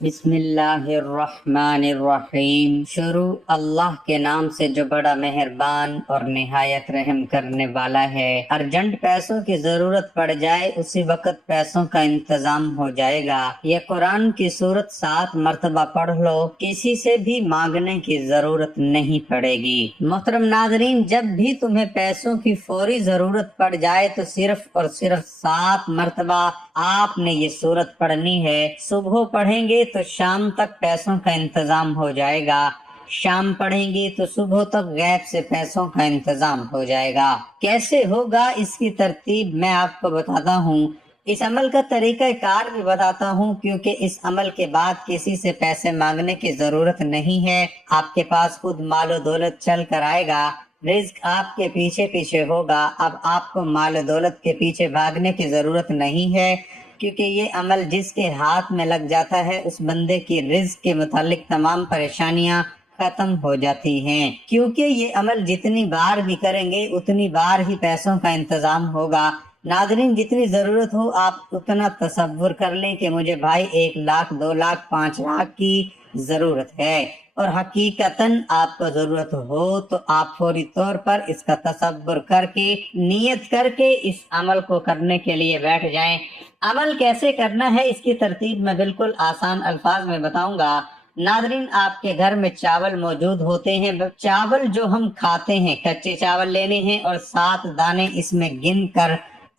بسم اللہ الرحمن الرحیم۔ شروع اللہ کے نام سے جو بڑا مہربان اور نہایت رحم کرنے والا ہے۔ ارجنٹ پیسوں کی ضرورت پڑ جائے اسی وقت پیسوں کا انتظام ہو جائے گا۔ یہ قرآن کی سورت 7 مرتبہ پڑھ لو، کسی سے بھی مانگنے کی ضرورت نہیں پڑے گی۔ محترم ناظرین، جب بھی تمہیں پیسوں کی فوری ضرورت پڑ جائے تو صرف اور صرف 7 مرتبہ آپ نے یہ سورت پڑھنی ہے۔ صبح پڑھیں گے تو شام تک پیسوں کا انتظام ہو جائے گا، شام پڑھیں گے تو صبح تک غیب سے پیسوں کا انتظام ہو جائے گا۔ کیسے ہوگا اس کی ترتیب میں آپ کو بتاتا ہوں، اس عمل کا طریقہ کار بھی بتاتا ہوں، کیونکہ اس عمل کے بعد کسی سے پیسے مانگنے کی ضرورت نہیں ہے۔ آپ کے پاس خود مال و دولت چل کر آئے گا، رزق آپ کے پیچھے پیچھے ہوگا۔ اب آپ کو مال و دولت کے پیچھے بھاگنے کی ضرورت نہیں ہے، کیونکہ یہ عمل جس کے ہاتھ میں لگ جاتا ہے اس بندے کی رزق کے متعلق تمام پریشانیاں ختم ہو جاتی ہیں، کیونکہ یہ عمل جتنی بار بھی کریں گے اتنی بار ہی پیسوں کا انتظام ہوگا۔ ناظرین، جتنی ضرورت ہو آپ اتنا تصور کر لیں کہ مجھے بھائی 1 لاکھ 2 لاکھ 5 لاکھ کی ضرورت ہے، اور حقیقتاً آپ کو ضرورت ہو تو آپ فوری طور پر اس کا تصور کر کے نیت کر کے اس عمل کو کرنے کے لیے بیٹھ جائیں۔ عمل کیسے کرنا ہے اس کی ترتیب میں بالکل آسان الفاظ میں بتاؤں گا۔ ناظرین، آپ کے گھر میں چاول موجود ہوتے ہیں، چاول جو ہم کھاتے ہیں کچے چاول لینے ہیں اور 7 دانے اس میں گن کر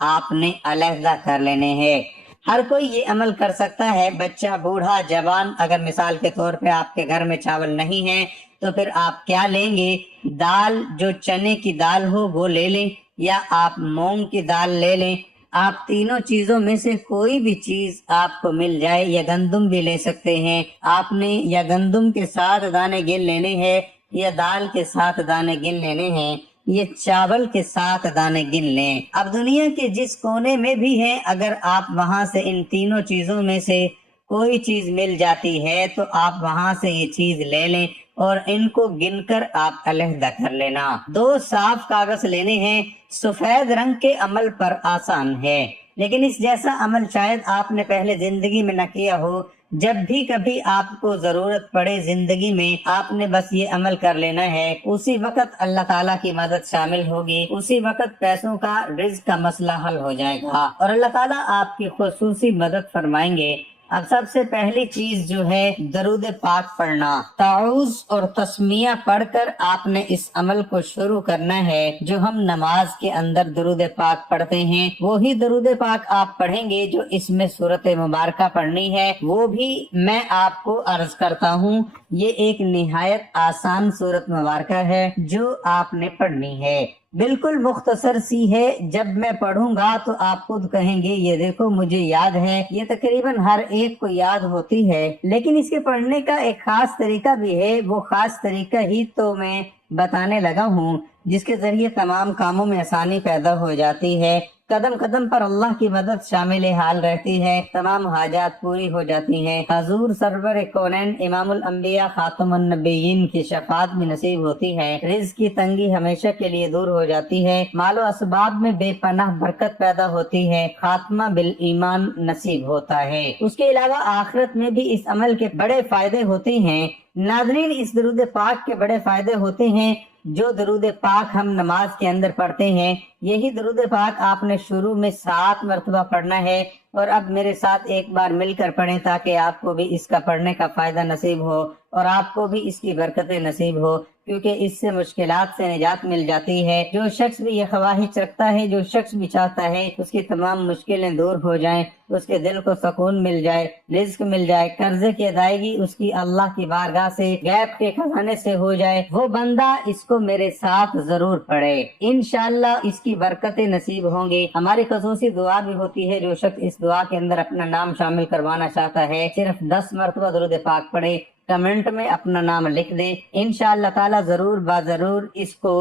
آپ نے علیحدہ کر لینے ہیں۔ ہر کوئی یہ عمل کر سکتا ہے، بچہ، بوڑھا، جوان۔ اگر مثال کے طور پہ آپ کے گھر میں چاول نہیں ہے تو پھر آپ کیا لیں گے؟ دال، جو چنے کی دال ہو وہ لے لیں، یا آپ مونگ کی دال لے لیں۔ آپ تینوں چیزوں میں سے کوئی بھی چیز آپ کو مل جائے، یا گندم بھی لے سکتے ہیں۔ آپ نے یا گندم کے 7 دانے گن لینے ہیں، یا دال کے 7 دانے گن لینے ہیں، یہ چاول کے 7 دانے گن لیں۔ اب دنیا کے جس کونے میں بھی ہیں، اگر آپ وہاں سے ان تینوں چیزوں میں سے کوئی چیز مل جاتی ہے تو آپ وہاں سے یہ چیز لے لیں اور ان کو گن کر آپ علیحدہ کر لینا۔ 2 صاف کاغذ لینے ہیں۔ سفید رنگ کے عمل پر آسان ہے، لیکن اس جیسا عمل شاید آپ نے پہلے زندگی میں نہ کیا ہو۔ جب بھی کبھی آپ کو ضرورت پڑے زندگی میں، آپ نے بس یہ عمل کر لینا ہے، اسی وقت اللہ تعالیٰ کی مدد شامل ہوگی، اسی وقت پیسوں کا، رزق کا مسئلہ حل ہو جائے گا اور اللہ تعالیٰ آپ کی خصوصی مدد فرمائیں گے۔ اب سب سے پہلی چیز جو ہے درود پاک پڑھنا۔ تعوذ اور تسمیہ پڑھ کر آپ نے اس عمل کو شروع کرنا ہے۔ جو ہم نماز کے اندر درود پاک پڑھتے ہیں وہی درود پاک آپ پڑھیں گے جو اس میں سورت مبارکہ پڑھنی ہے، وہ بھی میں آپ کو عرض کرتا ہوں۔ یہ ایک نہایت آسان سورت مبارکہ ہے جو آپ نے پڑھنی ہے، بالکل مختصر سی ہے۔ جب میں پڑھوں گا تو آپ خود کہیں گے یہ دیکھو مجھے یاد ہے، یہ تقریباً ہر ایک کو یاد ہوتی ہے، لیکن اس کے پڑھنے کا ایک خاص طریقہ بھی ہے۔ وہ خاص طریقہ ہی تو میں بتانے لگا ہوں، جس کے ذریعے تمام کاموں میں آسانی پیدا ہو جاتی ہے، قدم قدم پر اللہ کی مدد شامل حال رہتی ہے، تمام حاجات پوری ہو جاتی ہیں، حضور سرور کونین امام الانبیاء خاتم النبیین کی شفاعت بھی نصیب ہوتی ہے، رزق کی تنگی ہمیشہ کے لیے دور ہو جاتی ہے، مال و اسباب میں بے پناہ برکت پیدا ہوتی ہے، خاتمہ بالایمان نصیب ہوتا ہے۔ اس کے علاوہ آخرت میں بھی اس عمل کے بڑے فائدے ہوتے ہیں۔ ناظرین، اس درود پاک کے بڑے فائدے ہوتے ہیں۔ جو درود پاک ہم نماز کے اندر پڑھتے ہیں، یہی درود پاک آپ نے شروع میں 7 مرتبہ پڑھنا ہے، اور اب میرے ساتھ ایک بار مل کر پڑھیں تاکہ آپ کو بھی اس کا پڑھنے کا فائدہ نصیب ہو اور آپ کو بھی اس کی برکتیں نصیب ہو، کیونکہ اس سے مشکلات سے نجات مل جاتی ہے۔ جو شخص بھی یہ خواہش رکھتا ہے، جو شخص بھی چاہتا ہے اس کی تمام مشکلیں دور ہو جائیں، اس کے دل کو سکون مل جائے، رزق مل جائے، قرضے کی ادائیگی اس کی اللہ کی بارگاہ سے، غیب کے خزانے سے ہو جائے، وہ بندہ اس کو میرے ساتھ ضرور پڑھے، انشاءاللہ اس کی برکتیں نصیب ہوں گی۔ ہماری خصوصی دعا بھی ہوتی ہے، جو شخص اس دعا کے اندر اپنا نام شامل کروانا چاہتا ہے صرف 10 مرتبہ درود پاک پڑھے، کمنٹ میں اپنا نام لکھ دیں، انشاءاللہ تعالی ضرور ضرور اس کو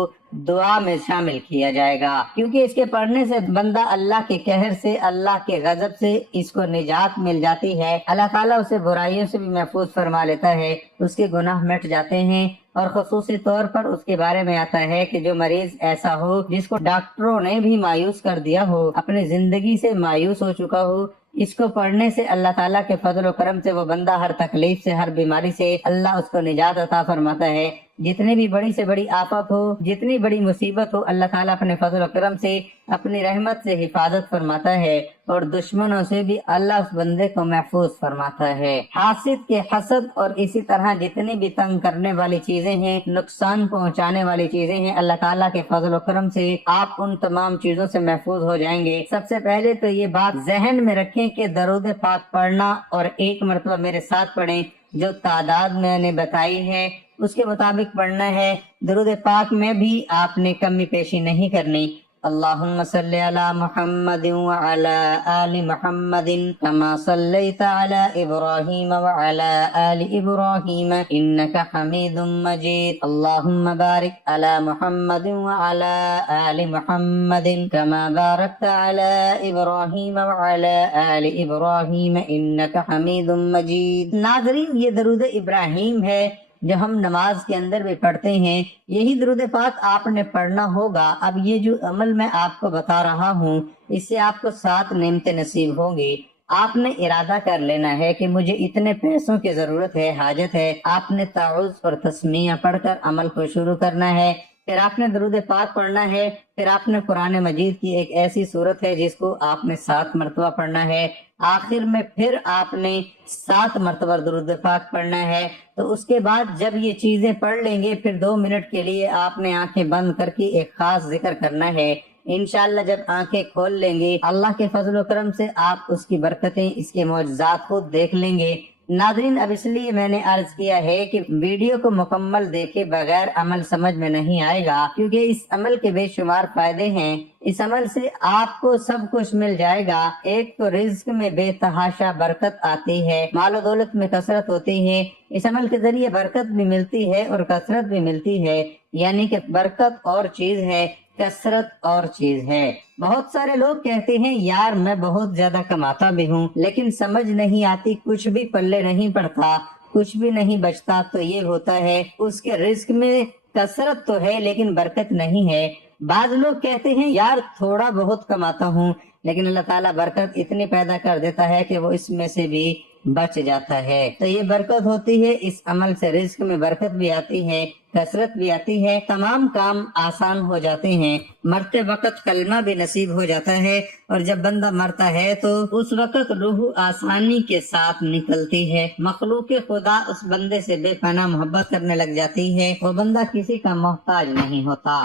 دعا میں شامل کیا جائے گا، کیونکہ اس کے پڑھنے سے بندہ اللہ کے قہر سے، اللہ کے غضب سے اس کو نجات مل جاتی ہے، اللہ تعالیٰ اسے برائیوں سے بھی محفوظ فرما لیتا ہے، اس کے گناہ مٹ جاتے ہیں۔ اور خصوصی طور پر اس کے بارے میں آتا ہے کہ جو مریض ایسا ہو جس کو ڈاکٹروں نے بھی مایوس کر دیا ہو، اپنے زندگی سے مایوس ہو چکا ہو، اس کو پڑھنے سے اللہ تعالیٰ کے فضل و کرم سے وہ بندہ ہر تکلیف سے، ہر بیماری سے اللہ اس کو نجات عطا فرماتا ہے۔ جتنی بھی بڑی سے بڑی آفت ہو، جتنی بڑی مصیبت ہو، اللہ تعالیٰ اپنے فضل و کرم سے، اپنی رحمت سے حفاظت فرماتا ہے، اور دشمنوں سے بھی اللہ اس بندے کو محفوظ فرماتا ہے۔ حاسد کے حسد اور اسی طرح جتنی بھی تنگ کرنے والی چیزیں ہیں، نقصان پہنچانے والی چیزیں ہیں، اللہ تعالیٰ کے فضل و کرم سے آپ ان تمام چیزوں سے محفوظ ہو جائیں گے۔ سب سے پہلے تو یہ بات ذہن میں رکھیں کہ درود پاک پڑھنا اور ایک مرتبہ میرے ساتھ پڑھیں، جو تعداد میں نے بتائی ہے اس کے مطابق پڑھنا ہے۔ درود پاک میں بھی آپ نے کمی پیشی نہیں کرنی۔ اللہم صلی علی محمد وعلی آل محمد کما صلیت علی ابراہیم وعلی آل ابراہیم انک حمید مجید۔ اللہم بارک علی محمد وعلی آل محمد کما بارکت علی ابراہیم وعلی آل ابراہیم انک حمید مجید۔ ناظرین، یہ درود ابراہیم ہے جو ہم نماز کے اندر بھی پڑھتے ہیں، یہی درود پاک آپ نے پڑھنا ہوگا۔ اب یہ جو عمل میں آپ کو بتا رہا ہوں، اس سے آپ کو 7 نعمتیں نصیب ہوں گی۔ آپ نے ارادہ کر لینا ہے کہ مجھے اتنے پیسوں کی ضرورت ہے، حاجت ہے۔ آپ نے تعوذ اور تسمیہ پڑھ کر عمل کو شروع کرنا ہے، پھر آپ نے درود پاک پڑھنا ہے، پھر آپ نے قرآن مجید کی ایک ایسی صورت ہے جس کو آپ نے 7 مرتبہ پڑھنا ہے، آخر میں پھر آپ نے 7 مرتبہ درود پاک پڑھنا ہے۔ تو اس کے بعد جب یہ چیزیں پڑھ لیں گے، پھر 2 منٹ کے لیے آپ نے آنکھیں بند کر کے ایک خاص ذکر کرنا ہے۔ انشاءاللہ جب آنکھیں کھول لیں گے، اللہ کے فضل و کرم سے آپ اس کی برکتیں، اس کے معجزات خود دیکھ لیں گے۔ ناظرین، اب اس لیے میں نے عرض کیا ہے کہ ویڈیو کو مکمل دیکھے بغیر عمل سمجھ میں نہیں آئے گا، کیونکہ اس عمل کے بے شمار فائدے ہیں۔ اس عمل سے آپ کو سب کچھ مل جائے گا۔ ایک تو رزق میں بے تحاشا برکت آتی ہے، مال و دولت میں کثرت ہوتی ہے۔ اس عمل کے ذریعے برکت بھی ملتی ہے اور کثرت بھی ملتی ہے، یعنی کہ برکت اور چیز ہے، کثرت اور چیز ہے۔ بہت سارے لوگ کہتے ہیں یار میں بہت زیادہ کماتا بھی ہوں لیکن سمجھ نہیں آتی، کچھ بھی پلے نہیں پڑتا، کچھ بھی نہیں بچتا۔ تو یہ ہوتا ہے اس کے رزق میں کثرت تو ہے لیکن برکت نہیں ہے۔ بعض لوگ کہتے ہیں یار تھوڑا بہت کماتا ہوں لیکن اللہ تعالیٰ برکت اتنی پیدا کر دیتا ہے کہ وہ اس میں سے بھی بچ جاتا ہے۔ تو یہ برکت ہوتی ہے، اس عمل سے رزق میں برکت بھی آتی ہے، کثرت بھی آتی ہے، تمام کام آسان ہو جاتے ہیں، مرتے وقت کلمہ بھی نصیب ہو جاتا ہے، اور جب بندہ مرتا ہے تو اس وقت روح آسانی کے ساتھ نکلتی ہے۔ مخلوق خدا اس بندے سے بے پناہ محبت کرنے لگ جاتی ہے، وہ بندہ کسی کا محتاج نہیں ہوتا،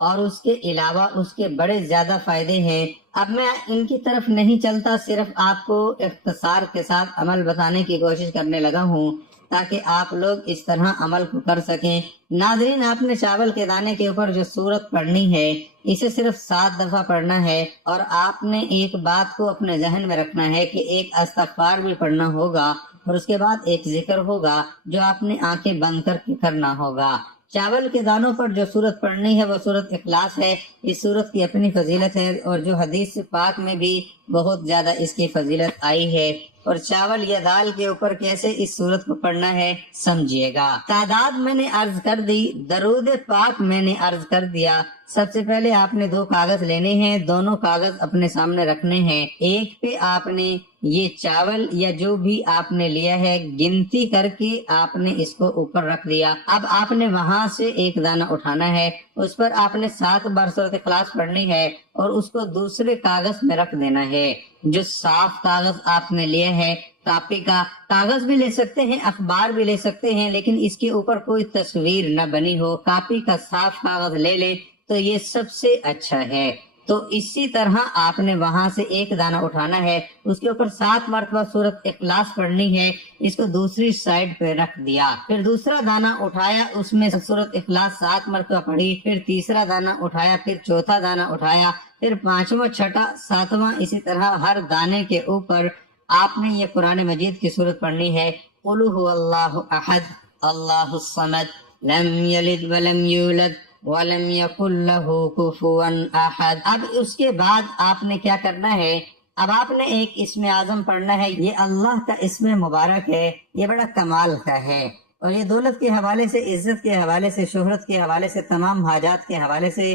اور اس کے علاوہ اس کے بڑے زیادہ فائدے ہیں۔ اب میں ان کی طرف نہیں چلتا، صرف آپ کو اختصار کے ساتھ عمل بتانے کی کوشش کرنے لگا ہوں تاکہ آپ لوگ اس طرح عمل کو کر سکیں۔ ناظرین، آپ نے چاول کے دانے کے اوپر جو سورت پڑھنی ہے اسے صرف 7 دفعہ پڑھنا ہے، اور آپ نے ایک بات کو اپنے ذہن میں رکھنا ہے کہ ایک استغفار بھی پڑھنا ہوگا، اور اس کے بعد ایک ذکر ہوگا جو آپ نے آنکھیں بند کر کے کرنا ہوگا۔ چاول کے دانوں پر جو سورت پڑھنی ہے وہ سورت اخلاص ہے۔ اس سورت کی اپنی فضیلت ہے، اور جو حدیث پاک میں بھی بہت زیادہ اس کی فضیلت آئی ہے۔ اور چاول یا دال کے اوپر کیسے اس سورت کو پڑھنا ہے سمجھیے گا۔ تعداد میں نے عرض کر دی، درود پاک میں نے عرض کر دیا۔ سب سے پہلے آپ نے 2 کاغذ لینے ہیں، دونوں کاغذ اپنے سامنے رکھنے ہیں۔ ایک پہ آپ نے یہ چاول یا جو بھی آپ نے لیا ہے گنتی کر کے آپ نے اس کو اوپر رکھ دیا۔ اب آپ نے وہاں سے ایک دانہ اٹھانا ہے، اس پر آپ نے 7 بار سورۃ اخلاص پڑھنی ہے، اور اس کو دوسرے کاغذ میں رکھ دینا ہے۔ جو صاف کاغذ آپ نے لیا ہے، کاپی کا کاغذ بھی لے سکتے ہیں، اخبار بھی لے سکتے ہیں، لیکن اس کے اوپر کوئی تصویر نہ بنی ہو، کاپی کا صاف کاغذ لے لیں تو یہ سب سے اچھا ہے۔ تو اسی طرح آپ نے وہاں سے ایک دانہ اٹھانا ہے، اس کے اوپر 7 مرتبہ سورۃ اخلاص پڑھنی ہے، اس کو دوسری سائڈ پہ رکھ دیا۔ پھر دوسرا دانہ اٹھایا، اس میں سورۃ اخلاص 7 مرتبہ پڑھی، پھر تیسرا دانہ اٹھایا، پھر چوتھا دانہ اٹھایا، پھر 5واں، 6واں، 7واں، اسی طرح ہر دانے کے اوپر آپ نے یہ قرآن مجید کی سورت پڑھنی ہے۔ قل هو اللہ احد اللہ الصمد لم یلد ولم یولد وَلَمْ يَكُنْ لَهُ كُفُوًا أَحَدٌ۔ اب اس کے بعد آپ نے کیا کرنا ہے، اب آپ نے ایک اسم اعظم پڑھنا ہے۔ یہ اللہ کا اسم مبارک ہے، یہ بڑا کمال کا ہے، اور یہ دولت کے حوالے سے، عزت کے حوالے سے، شہرت کے حوالے سے، تمام حاجات کے حوالے سے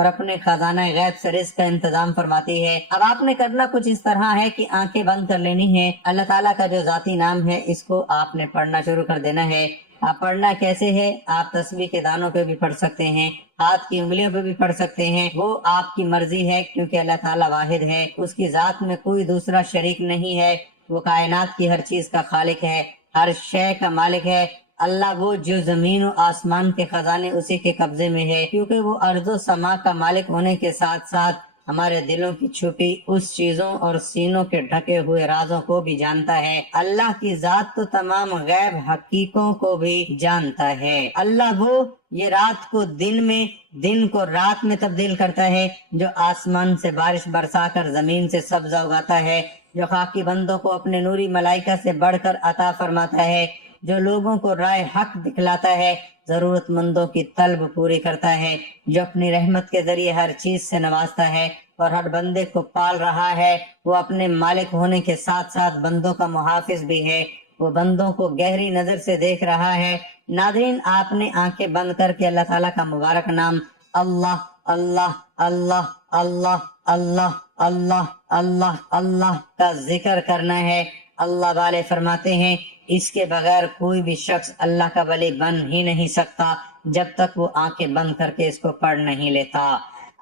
اور اپنے خزانہ غیب سے رزق کا انتظام فرماتی ہے۔ اب آپ نے کرنا کچھ اس طرح ہے کہ آنکھیں بند کر لینی ہے، اللہ تعالیٰ کا جو ذاتی نام ہے اس کو آپ نے پڑھنا شروع کر دینا ہے۔ آپ پڑھنا کیسے ہے؟ آپ تسبیح کے دانوں پہ بھی پڑھ سکتے ہیں، ہاتھ کی انگلیوں پہ بھی پڑھ سکتے ہیں، وہ آپ کی مرضی ہے، کیونکہ اللہ تعالیٰ واحد ہے، اس کی ذات میں کوئی دوسرا شریک نہیں ہے، وہ کائنات کی ہر چیز کا خالق ہے، ہر شے کا مالک ہے۔ اللہ وہ جو زمین و آسمان کے خزانے اسی کے قبضے میں ہے، کیونکہ وہ ارض و سما کا مالک ہونے کے ساتھ ساتھ ہمارے دلوں کی چھپی اس چیزوں اور سینوں کے ڈھکے ہوئے رازوں کو بھی جانتا ہے۔ اللہ کی ذات تو تمام غیب حقیقوں کو بھی جانتا ہے۔ اللہ وہ یہ رات کو دن میں، دن کو رات میں تبدیل کرتا ہے، جو آسمان سے بارش برسا کر زمین سے سبزہ اگاتا ہے، جو خاکی بندوں کو اپنے نوری ملائکہ سے بڑھ کر عطا فرماتا ہے، جو لوگوں کو رائے حق دکھلاتا ہے، ضرورت مندوں کی طلب پوری کرتا ہے، جو اپنی رحمت کے ذریعے ہر چیز سے نوازتا ہے اور ہر بندے کو پال رہا ہے۔ وہ اپنے مالک ہونے کے ساتھ ساتھ بندوں کا محافظ بھی ہے، وہ بندوں کو گہری نظر سے دیکھ رہا ہے۔ ناظرین، آپ نے آنکھیں بند کر کے اللہ تعالیٰ کا مبارک نام اللہ اللہ اللہ اللہ اللہ اللہ اللہ اللہ کا ذکر کرنا ہے۔ اللہ والے فرماتے ہیں اس کے بغیر کوئی بھی شخص اللہ کا ولی بن ہی نہیں سکتا جب تک وہ آنکھیں بند کر کے اس کو پڑھ نہیں لیتا۔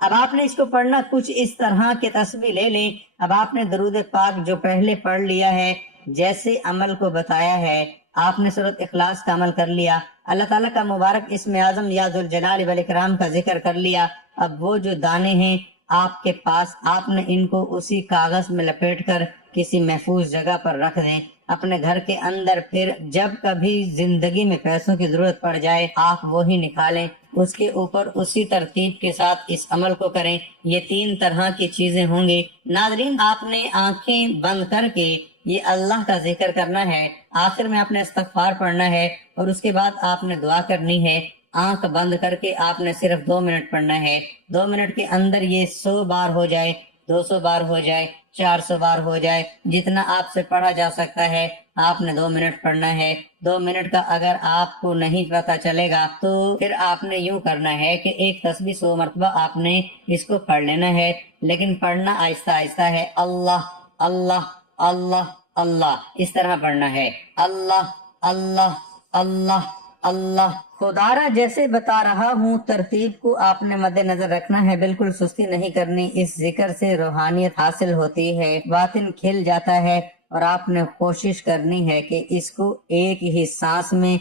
اب آپ نے اس کو پڑھنا کچھ اس طرح کے تسبیح لے لیں۔ اب آپ نے درود پاک جو پہلے پڑھ لیا ہے، جیسے عمل کو بتایا ہے، آپ نے سورۃ اخلاص کا عمل کر لیا، اللہ تعالیٰ کا مبارک اسم اعظم یا ذوالجلال والاکرام کا ذکر کر لیا۔ اب وہ جو دانے ہیں آپ کے پاس، آپ نے ان کو اسی کاغذ میں لپیٹ کر کسی محفوظ جگہ پر رکھ دیں اپنے گھر کے اندر۔ پھر جب کبھی زندگی میں پیسوں کی ضرورت پڑ جائے آپ وہی نکالیں، اس کے اوپر اسی ترتیب کے ساتھ اس عمل کو کریں۔ یہ 3 طرح کی چیزیں ہوں گی۔ ناظرین، آپ نے آنکھیں بند کر کے یہ اللہ کا ذکر کرنا ہے، آخر میں آپ نے استغفار پڑھنا ہے اور اس کے بعد آپ نے دعا کرنی ہے۔ آنکھ بند کر کے آپ نے صرف 2 منٹ پڑھنا ہے۔ 2 منٹ کے اندر یہ 100 بار ہو جائے، 200 بار ہو جائے، 400 بار ہو جائے، جتنا آپ سے پڑھا جا سکتا ہے، آپ نے 2 منٹ پڑھنا ہے۔ 2 منٹ کا اگر آپ کو نہیں پتا چلے گا تو پھر آپ نے یوں کرنا ہے کہ ایک تسبیح 100 مرتبہ آپ نے اس کو پڑھ لینا ہے، لیکن پڑھنا آہستہ آہستہ ہے۔ اللہ اللہ اللہ اللہ، اس طرح پڑھنا ہے۔ اللہ اللہ اللہ اللہ۔ خدارا جیسے بتا رہا ہوں، ترتیب کو آپ نے مد نظر رکھنا ہے، بالکل سستی نہیں کرنی۔ اس ذکر سے روحانیت حاصل ہوتی ہے، باطن کھل جاتا ہے، اور آپ نے کوشش کرنی ہے کہ اس کو ایک ہی سانس میں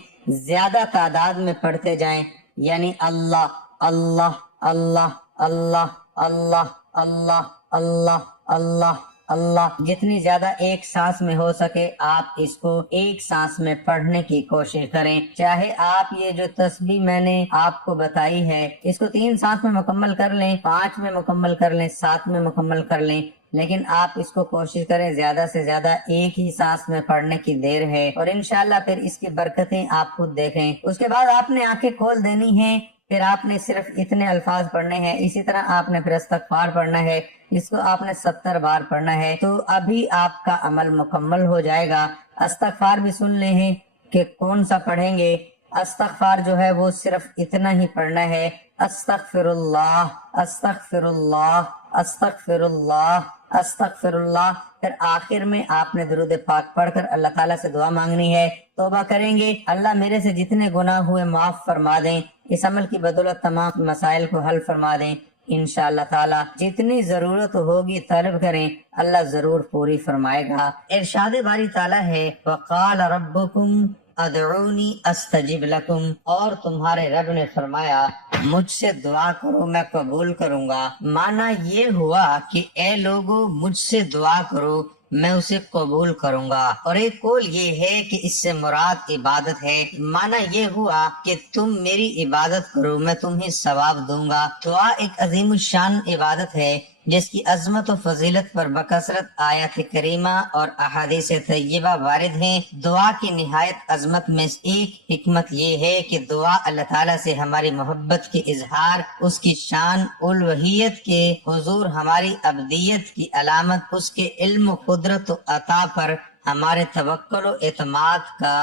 زیادہ تعداد میں پڑھتے جائیں، یعنی اللہ اللہ اللہ اللہ اللہ اللہ اللہ اللہ اللہ۔ جتنی زیادہ ایک سانس میں ہو سکے آپ اس کو ایک سانس میں پڑھنے کی کوشش کریں۔ چاہے آپ یہ جو تسبیح میں نے آپ کو بتائی ہے اس کو 3 سانس میں مکمل کر لیں، 5 میں مکمل کر لیں، 7 میں مکمل کر لیں، لیکن آپ اس کو کوشش کریں زیادہ سے زیادہ ایک ہی سانس میں پڑھنے کی دیر ہے، اور انشاءاللہ پھر اس کی برکتیں آپ خود دیکھیں۔ اس کے بعد آپ نے آنکھیں کھول دینی ہیں، پھر آپ نے صرف اتنے الفاظ پڑھنے ہیں۔ اسی طرح آپ نے پھر استغفار پڑھنا ہے، اس کو آپ نے 70 بار پڑھنا ہے، تو ابھی آپ کا عمل مکمل ہو جائے گا۔ استغفار بھی سن لیں ہیں کہ کون سا پڑھیں گے۔ استغفار جو ہے وہ صرف اتنا ہی پڑھنا ہے، استغفر اللہ استغفر اللہ استغفر اللہ استغفر اللہ۔ پھر آخر میں آپ نے درود پاک پڑھ کر اللہ تعالیٰ سے دعا مانگنی ہے، توبہ کریں گے، اللہ میرے سے جتنے گناہ ہوئے معاف فرما دیں، اس عمل کی بدولت تمام مسائل کو حل فرما دیں۔ انشاءاللہ تعالیٰ جتنی ضرورت ہوگی طلب کریں، اللہ ضرور پوری فرمائے گا۔ ارشاد باری تعالیٰ ہے وقال ربکم ادعونی استجب لکم، اور تمہارے رب نے فرمایا مجھ سے دعا کرو میں قبول کروں گا۔ معنی یہ ہوا کہ اے لوگو مجھ سے دعا کرو میں اسے قبول کروں گا، اور ایک قول یہ ہے کہ اس سے مراد عبادت ہے۔ معنی یہ ہوا کہ تم میری عبادت کرو میں تمہیں ثواب دوں گا۔ دعا ایک عظیم الشان عبادت ہے جس کی عظمت و فضیلت پر بکثرت آیات کریمہ اور احادیث طیبہ وارد ہیں۔ دعا کی نہایت عظمت میں ایک حکمت یہ ہے کہ دعا اللہ تعالیٰ سے ہماری محبت کے اظہار، اس کی شان الوہیت کے حضور ہماری عبدیت کی علامت، اس کے علم و قدرت و عطا پر ہمارے توکل و اعتماد کا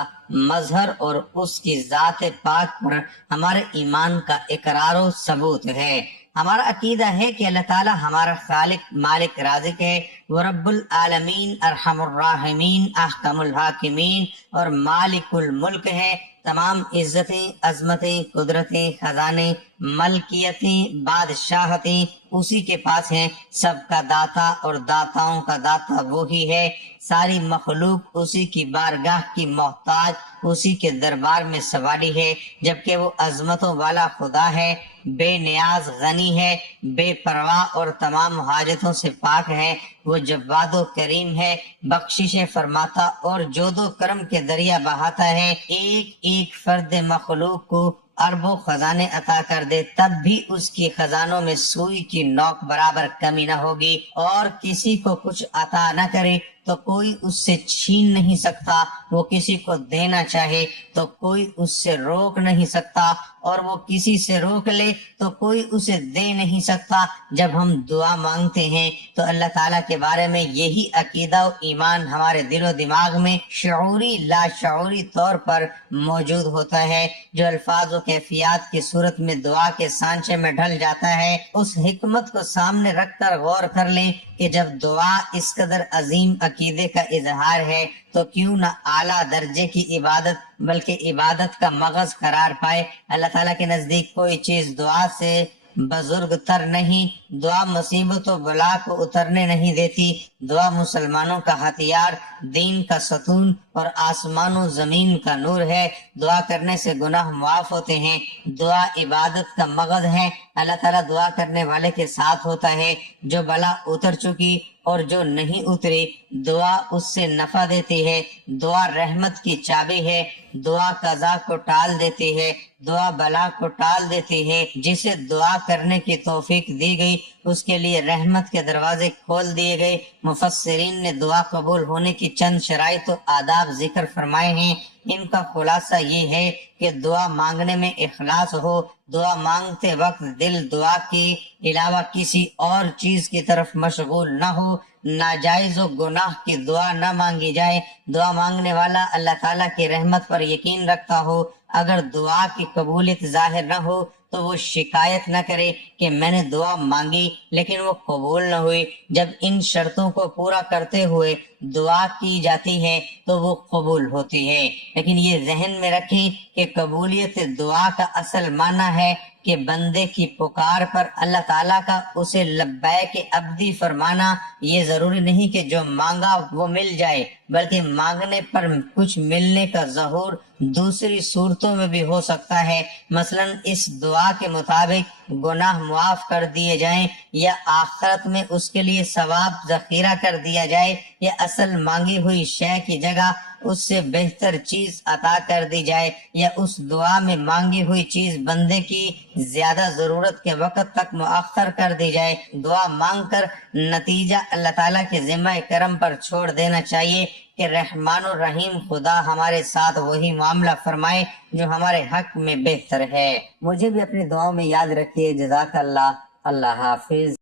مظہر، اور اس کی ذات پاک پر ہمارے ایمان کا اقرار و ثبوت ہے۔ ہمارا عقیدہ ہے کہ اللہ تعالیٰ ہمارا خالق مالک رازق ہے، وہ رب العالمین ارحم الراحمین احکم الحاکمین اور مالک الملک ہے۔ تمام عزتیں، عظمتیں، قدرتیں، خزانے، ملکیتیں، بادشاہتیں اسی کے پاس ہیں۔ سب کا داتا اور داتاؤں کا داتا وہی ہے۔ ساری مخلوق اسی کی بارگاہ کی محتاج، اسی کے دربار میں سواری ہے، جبکہ وہ عظمتوں والا خدا ہے، بے نیاز غنی ہے، بے پرواہ اور تمام حاجتوں سے پاک ہے۔ وہ جواد و کریم ہے، بخششیں فرماتا اور جود و کرم کے دریا بہاتا ہے۔ ایک ایک فرد مخلوق کو اربوں خزانے عطا کر دے، تب بھی اس کی خزانوں میں سوئی کی نوک برابر کمی نہ ہوگی، اور کسی کو کچھ عطا نہ کرے تو کوئی اس سے چھین نہیں سکتا، وہ کسی کو دینا چاہے تو کوئی اس سے روک نہیں سکتا، اور وہ کسی سے روک لے تو کوئی اسے دے نہیں سکتا۔ جب ہم دعا مانگتے ہیں تو اللہ تعالیٰ کے بارے میں یہی عقیدہ و ایمان ہمارے دل و دماغ میں شعوری لاشعوری طور پر موجود ہوتا ہے، جو الفاظ و کیفیات کی صورت میں دعا کے سانچے میں ڈھل جاتا ہے۔ اس حکمت کو سامنے رکھ کر غور کر لیں کہ جب دعا اس قدر عظیم عقیدے کا اظہار ہے تو کیوں نہ اعلیٰ درجے کی عبادت بلکہ عبادت کا مغز قرار پائے۔ اللہ تعالیٰ کے نزدیک کوئی چیز دعا سے بزرگ تر نہیں۔ دعا مصیبت و بلا کو اترنے نہیں دیتی۔ دعا مسلمانوں کا ہتھیار، دین کا ستون اور آسمان و زمین کا نور ہے۔ دعا کرنے سے گناہ معاف ہوتے ہیں۔ دعا عبادت کا مغز ہے۔ اللہ تعالیٰ دعا کرنے والے کے ساتھ ہوتا ہے۔ جو بلا اتر چکی اور جو نہیں اتری، دعا اس سے نفع دیتی ہے۔ دعا رحمت کی چابی ہے۔ دعا قضا کو ٹال دیتی ہے، دعا بلا کو ٹال دیتی ہے۔ جسے دعا کرنے کی توفیق دی گئی اس کے لیے رحمت کے دروازے کھول دیے گئے۔ مفسرین نے دعا قبول ہونے کی چند شرائط و آداب ذکر فرمائے ہیں۔ ان کا خلاصہ یہ ہے کہ دعا مانگنے میں اخلاص ہو، دعا مانگتے وقت دل دعا کے علاوہ کسی اور چیز کی طرف مشغول نہ ہو، ناجائز و گناہ کی دعا نہ مانگی جائے۔ دعا مانگنے والا اللہ تعالیٰ کی رحمت پر یقین رکھتا ہو۔ اگر دعا کی قبولیت ظاہر نہ ہو تو وہ شکایت نہ کرے کہ میں نے دعا مانگی لیکن وہ قبول نہ ہوئی۔ جب ان شرطوں کو پورا کرتے ہوئے دعا کی جاتی ہے تو وہ قبول ہوتی ہے۔ لیکن یہ ذہن میں رکھیں کہ قبولیت دعا کا اصل معنی ہے کہ بندے کی پکار پر اللہ تعالیٰ کا اسے لبیک عبدی فرمانا۔ یہ ضروری نہیں کہ جو مانگا وہ مل جائے، بلکہ مانگنے پر کچھ ملنے کا ظہور دوسری صورتوں میں بھی ہو سکتا ہے۔ مثلا اس دعا کے مطابق گناہ معاف کر دیے جائیں، یا آخرت میں اس کے لیے ثواب ذخیرہ کر دیا جائے، یا اصل مانگی ہوئی شے کی جگہ اس سے بہتر چیز عطا کر دی جائے، یا اس دعا میں مانگی ہوئی چیز بندے کی زیادہ ضرورت کے وقت تک مؤخر کر دی جائے۔ دعا مانگ کر نتیجہ اللہ تعالیٰ کے ذمہ کرم پر چھوڑ دینا چاہیے کہ رحمان الرحیم خدا ہمارے ساتھ وہی معاملہ فرمائے جو ہمارے حق میں بہتر ہے۔ مجھے بھی اپنی دعاؤں میں یاد رکھیے۔ جزاک اللہ۔ اللہ حافظ۔